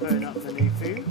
Burn up the new food.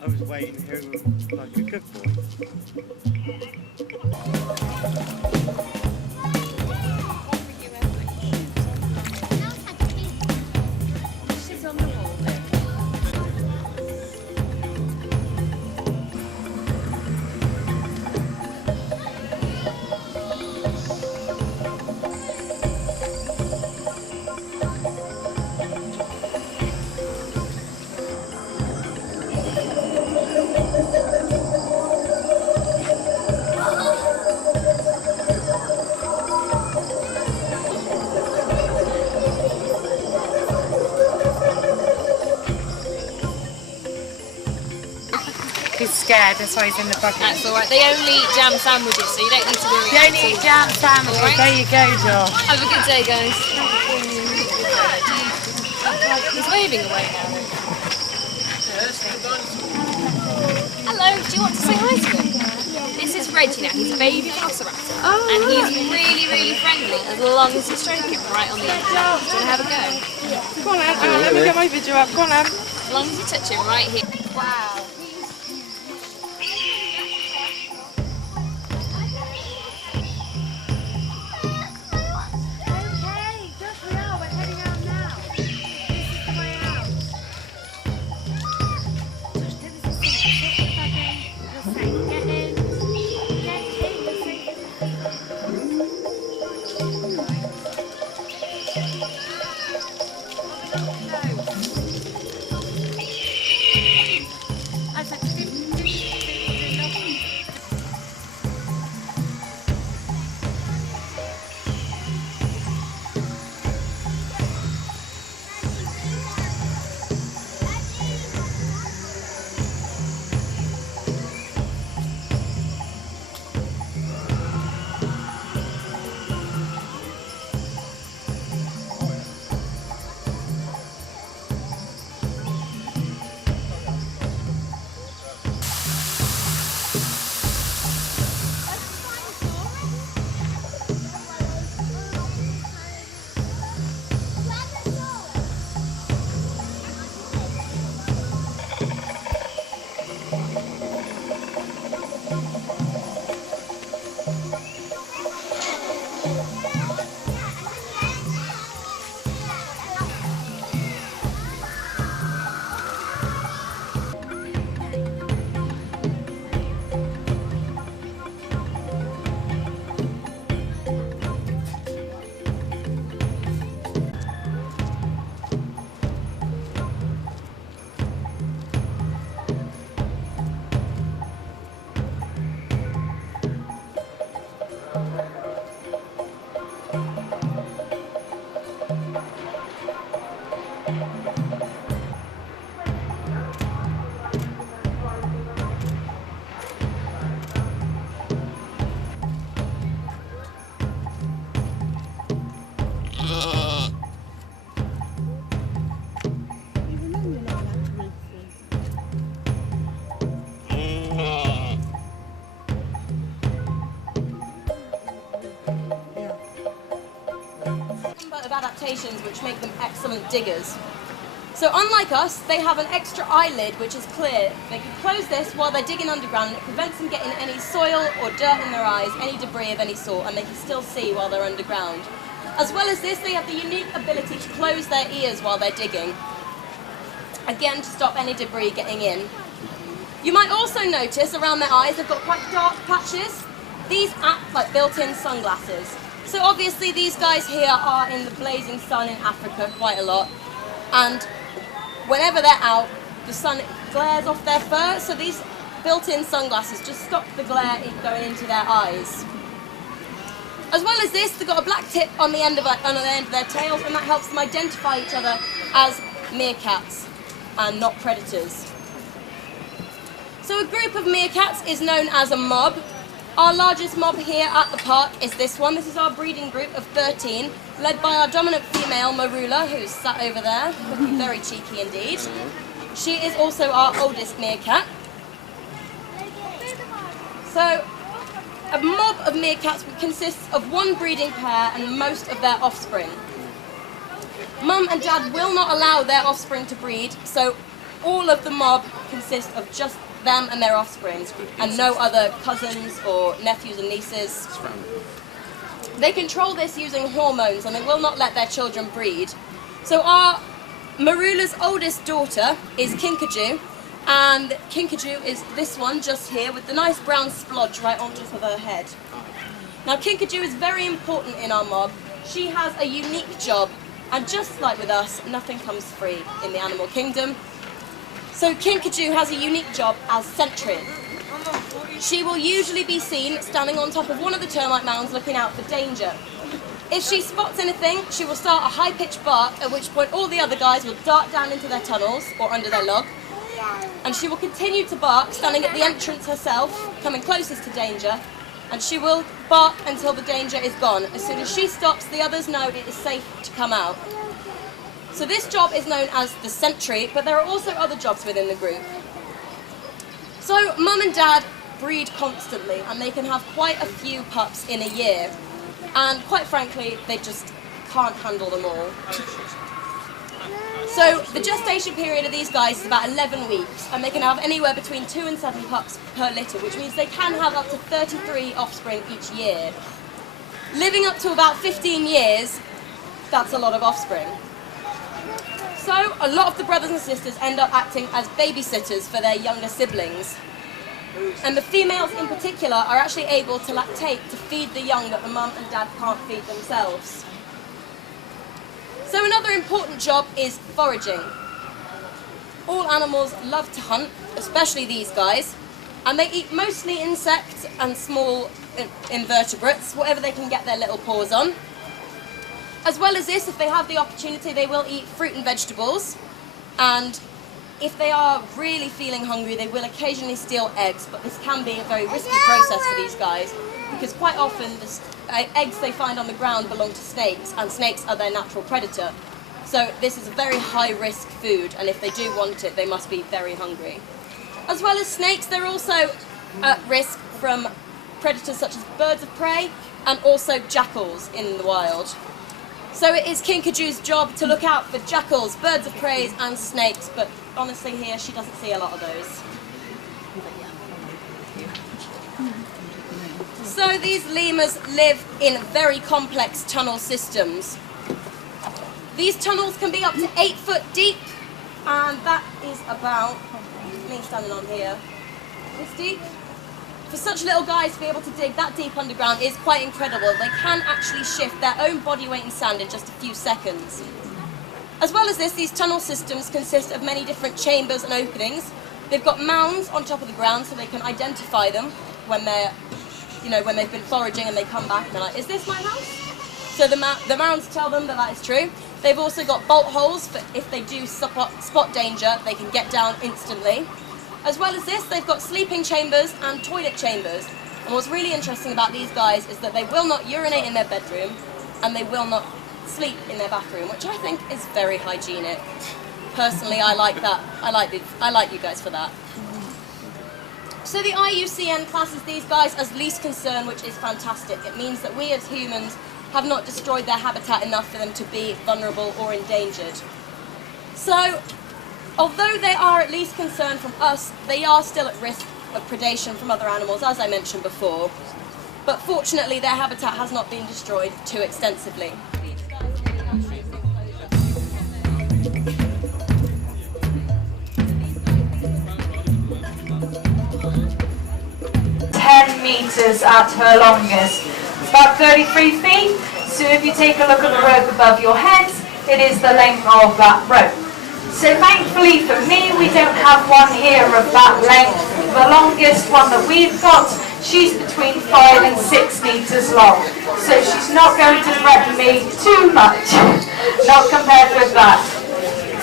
I was waiting here like a good boy. He's scared, that's why he's in the bucket. That's alright. They only eat jam sandwiches, so you don't need to worry. You only eat jam sandwiches. Right. There you go, Josh. Have a good day, guys. He's waving away now. Hello, do you want to say hi to him? This is Reggie now. He's a baby velociraptor. And he's really, really friendly as long as you stroke him right on the end. Do you want to have a go? Go on, Anne. Let me get my video up. Go on, Anne. As long as you touch him right here. Wow. bones which make them excellent diggers. So unlike us, they have an extra eyelid which is clear. They can close this while they're digging underground and it prevents them getting any soil or dirt in their eyes, any debris of any sort, and they can still see while they're underground. As well as this, they have the unique ability to close their ears while they're digging, again to stop any debris getting in. You might also notice around their eyes they've got quite dark patches. These act like built-in sunglasses. So obviously these guys here are in the blazing sun in Africa quite a lot, and whenever they're out, the sun glares off their fur, so these built-in sunglasses just stop the glare going into their eyes. As well as this, they've got a black tip on the end of their tails, and that helps them identify each other as meerkats and not predators. So a group of meerkats is known as a mob. Our largest mob here at the park is this one. This is our breeding group of 13, led by our dominant female, Marula, who's sat over there, looking very cheeky indeed. She is also our oldest meerkat. So, a mob of meerkats consists of one breeding pair and most of their offspring. Mum and Dad will not allow their offspring to breed, so all of the mob consists of just them and their offspring, and no other cousins or nephews and nieces. They control this using hormones, and they will not let their children breed. So our Marula's oldest daughter is Kinkajou, and Kinkajou is this one just here with the nice brown splodge right on top of her head. Now Kinkajou is very important in our mob. She has a unique job, and just like with us, nothing comes free in the animal kingdom. So Kinkajou has a unique job as sentry. She will usually be seen standing on top of one of the termite mounds looking out for danger. If she spots anything, she will start a high-pitched bark, at which point all the other guys will dart down into their tunnels or under their log. And she will continue to bark, standing at the entrance herself, coming closest to danger, and she will bark until the danger is gone. As soon as she stops, the others know it is safe to come out. So this job is known as the sentry, but there are also other jobs within the group. So Mum and Dad breed constantly, and they can have quite a few pups in a year. And quite frankly, they just can't handle them all. So the gestation period of these guys is about 11 weeks, and they can have anywhere between 2 and 7 pups per litter, which means they can have up to 33 offspring each year. Living up to about 15 years, that's a lot of offspring. So a lot of the brothers and sisters end up acting as babysitters for their younger siblings. And the females in particular are actually able to lactate to feed the young that the mum and dad can't feed themselves. So another important job is foraging. All animals love to hunt, especially these guys, and they eat mostly insects and small invertebrates, whatever they can get their little paws on. As well as this, if they have the opportunity, they will eat fruit and vegetables, and if they are really feeling hungry, they will occasionally steal eggs, but this can be a very risky process for these guys, because quite often the eggs they find on the ground belong to snakes, and snakes are their natural predator. So this is a very high-risk food, and if they do want it, they must be very hungry. As well as snakes, they're also at risk from predators such as birds of prey, and also jackals in the wild. So it is Kinkajou's job to look out for jackals, birds of prey, and snakes, but honestly here she doesn't see a lot of those. So these lemurs live in very complex tunnel systems. These tunnels can be up to 8 foot deep, and that is about, me standing on here, this deep. For such little guys to be able to dig that deep underground is quite incredible. They can actually shift their own body weight in sand in just a few seconds. As well as this, these tunnel systems consist of many different chambers and openings. They've got mounds on top of the ground so they can identify them when they're, when they've been foraging and they come back and they're like, is this my house? So the mounds tell them that that is true. They've also got bolt holes for if they do spot danger, they can get down instantly. As well as this, they've got sleeping chambers and toilet chambers. And what's really interesting about these guys is that they will not urinate in their bedroom and they will not sleep in their bathroom, which I think is very hygienic. Personally, I like that. I like you guys for that. So the IUCN classes these guys as least concern, which is fantastic. It means that we as humans have not destroyed their habitat enough for them to be vulnerable or endangered. So, although they are at least concerned from us, they are still at risk of predation from other animals, as I mentioned before. But fortunately, their habitat has not been destroyed too extensively. 10 metres at her longest, about 33 feet. So if you take a look at the rope above your heads, it is the length of that rope. So thankfully for me, we don't have one here of that length. The longest one that we've got, she's between 5 and 6 metres long. So she's not going to threaten me too much, not compared with that.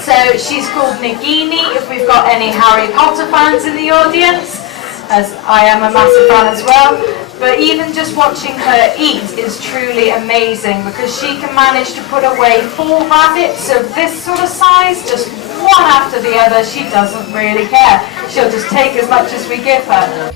So she's called Nagini, if we've got any Harry Potter fans in the audience, as I am a massive fan as well. But even just watching her eat is truly amazing, because she can manage to put away 4 rabbits of this sort of size, just one after the other. She doesn't really care. She'll just take as much as we give her.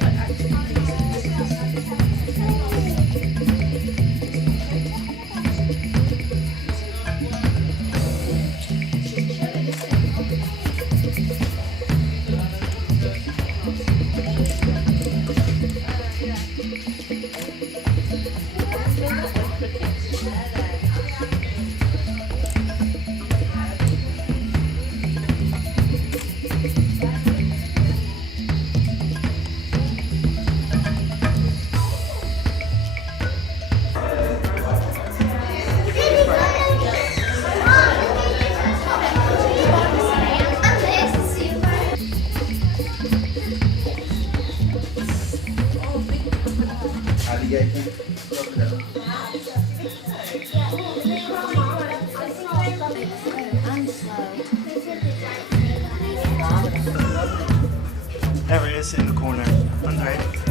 There it is in the corner, under it.